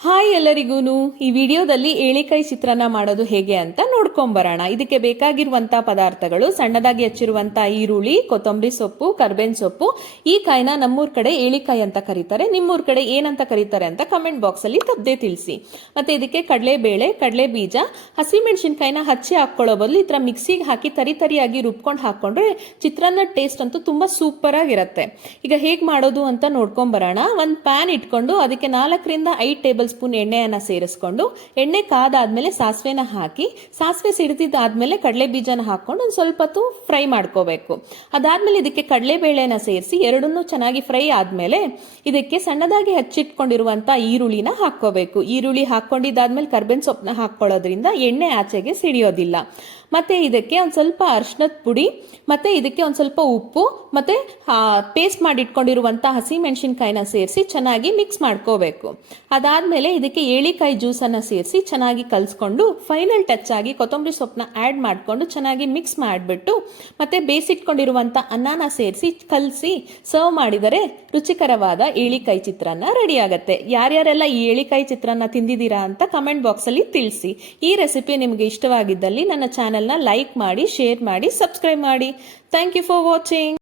Hi ಎಲ್ಲರಿಗೂನು. ಈ ವಿಡಿಯೋದಲ್ಲಿ ಏಳಿಕಾಯಿ ಚಿತ್ರಾನ್ನ ಮಾಡೋದು ಹೇಗೆ ಅಂತ ನೋಡ್ಕೊಂಬರೋಣ. ಇದಕ್ಕೆ ಬೇಕಾಗಿರುವಂತ ಪದಾರ್ಥಗಳು: ಸಣ್ಣದಾಗಿ ಹೆಚ್ಚಿರುವಂತ ಈರುಳ್ಳಿ, ಕೊತ್ತಂಬರಿ ಸೊಪ್ಪು, ಕರ್ಬೇವಿನ ಸೊಪ್ಪು. ಈ ಕಾಯಿನ ನಮ್ಮೂರ್ ಕಡೆ ಏಳಿಕಾಯಿ ಅಂತ ಕರೀತಾರೆ, ನಿಮ್ಮೂರ್ ಕಡೆ ಏನಂತ ಕರೀತಾರೆ ಅಂತ ಕಮೆಂಟ್ ಬಾಕ್ಸ್ ಅಲ್ಲಿ ತಪ್ಪದೆ ತಿಳಿಸಿ. ಮತ್ತೆ ಇದಕ್ಕೆ ಕಡಲೆಬೇಳೆ, ಕಡಲೆ ಬೀಜ, ಹಸಿಮೆಣಸಿನಕಾಯಿನ ಹಚ್ಚಿ ಹಾಕೊಳ್ಳೋ ಬದಲು ಈ ತರ ಮಿಕ್ಸಿಗೆ ಹಾಕಿ ತರಿಯಾಗಿ ರುಬ್ಕೊಂಡು ಹಾಕೊಂಡ್ರೆ ಚಿತ್ರಾನ್ನ ಟೇಸ್ಟ್ ಅಂತೂ ತುಂಬಾ ಸೂಪರ್ ಆಗಿರುತ್ತೆ. ಈಗ ಹೇಗ್ ಮಾಡೋದು ಅಂತ ನೋಡ್ಕೊಂಬರೋಣ. ಒಂದ್ ಪ್ಯಾನ್ ಇಟ್ಕೊಂಡು ಅದಕ್ಕೆ 4 ರಿಂದ 5 ಟೇಬಲ್ ಸ್ಪೂನ್ ಎಣ್ಣೆಯನ್ನ ಸೇರಿಸ್ಕೊಂಡು, ಎಣ್ಣೆ ಕಾದಾದ್ಮೇಲೆ ಸಾಸಿವೆನ ಹಾಕಿ, ಸಾಸಿವೆ ಸಿಡಿದಿದ್ದಾದ್ಮೇಲೆ ಕಡಲೆ ಬೀಜನ ಹಾಕೊಂಡು ಒಂದು ಸ್ವಲ್ಪ ಹೊತ್ತು ಫ್ರೈ ಮಾಡ್ಕೋಬೇಕು. ಅದಾದ್ಮೇಲೆ ಇದಕ್ಕೆ ಕಡಲೆಬೇಳೆನ ಸೇರಿಸಿ ಎರಡನ್ನೂ ಚೆನ್ನಾಗಿ ಫ್ರೈ ಆದ್ಮೇಲೆ ಇದಕ್ಕೆ ಸಣ್ಣದಾಗಿ ಹಚ್ಚಿಟ್ಕೊಂಡಿರುವಂತ ಈರುಳ್ಳಿನ ಹಾಕೋಬೇಕು. ಈರುಳ್ಳಿ ಹಾಕೊಂಡಿದ್ದಾದ್ಮೇಲೆ ಕರ್ಬೇವಿನ ಸೊಪ್ಪನ್ನ ಹಾಕೊಳ್ಳೋದ್ರಿಂದ ಎಣ್ಣೆ ಆಚೆಗೆ ಸಿಡಿಯೋದಿಲ್ಲ. ಮತ್ತೆ ಇದಕ್ಕೆ ಒಂದ್ ಸ್ವಲ್ಪ ಅರಿಶಿನದ ಪುಡಿ, ಮತ್ತೆ ಇದಕ್ಕೆ ಒಂದ್ ಸ್ವಲ್ಪ ಉಪ್ಪು, ಮತ್ತೆ ಪೇಸ್ಟ್ ಮಾಡಿ ಇಟ್ಕೊಂಡಿರುವಂತ ಹಸಿ ಮೆಣಸಿನಕಾಯಿನ ಸೇರಿಸಿ ಚೆನ್ನಾಗಿ ಮಿಕ್ಸ್ ಮಾಡ್ಕೋಬೇಕು. ಅದಾದ್ಮೇಲೆ ಇದಕ್ಕೆ ಏಳಿಕಾಯಿ ಜ್ಯೂಸನ್ನ ಸೇರಿಸಿ ಚೆನ್ನಾಗಿ ಕಲ್ಸ್ಕೊಂಡು, ಫೈನಲ್ ಟಚ್ ಆಗಿ ಕೊತ್ತಂಬರಿ ಸೊಪ್ಪನ್ನ ಆಡ್ ಮಾಡ್ಕೊಂಡು ಚೆನ್ನಾಗಿ ಮಿಕ್ಸ್ ಮಾಡಿಬಿಟ್ಟು ಮತ್ತೆ ಬೇಯಿಸಿಟ್ಕೊಂಡಿರುವಂತ ಅನ್ನನ ಸೇರಿಸಿ ಕಲಸಿ ಸರ್ವ್ ಮಾಡಿದರೆ ರುಚಿಕರವಾದ ಏಳಿಕಾಯಿ ಚಿತ್ರಾನ್ನ ರೆಡಿ ಆಗತ್ತೆ. ಯಾರ್ಯಾರೆಲ್ಲ ಈ ಏಳಿಕಾಯಿ ಚಿತ್ರಾನ್ನ ತಿಂದಿದ್ದೀರಾ ಅಂತ ಕಮೆಂಟ್ ಬಾಕ್ಸ್ ಅಲ್ಲಿ ತಿಳಿಸಿ. ಈ ರೆಸಿಪಿ ನಿಮಗೆ ಇಷ್ಟವಾಗಿದ್ದಲ್ಲಿ ನನ್ನ ಚಾನೆಲ್ನ ಲೈಕ್ ಮಾಡಿ, ಶೇರ್ ಮಾಡಿ, ಸಬ್ಸ್ಕ್ರೈಬ್ ಮಾಡಿ. Thank you for watching.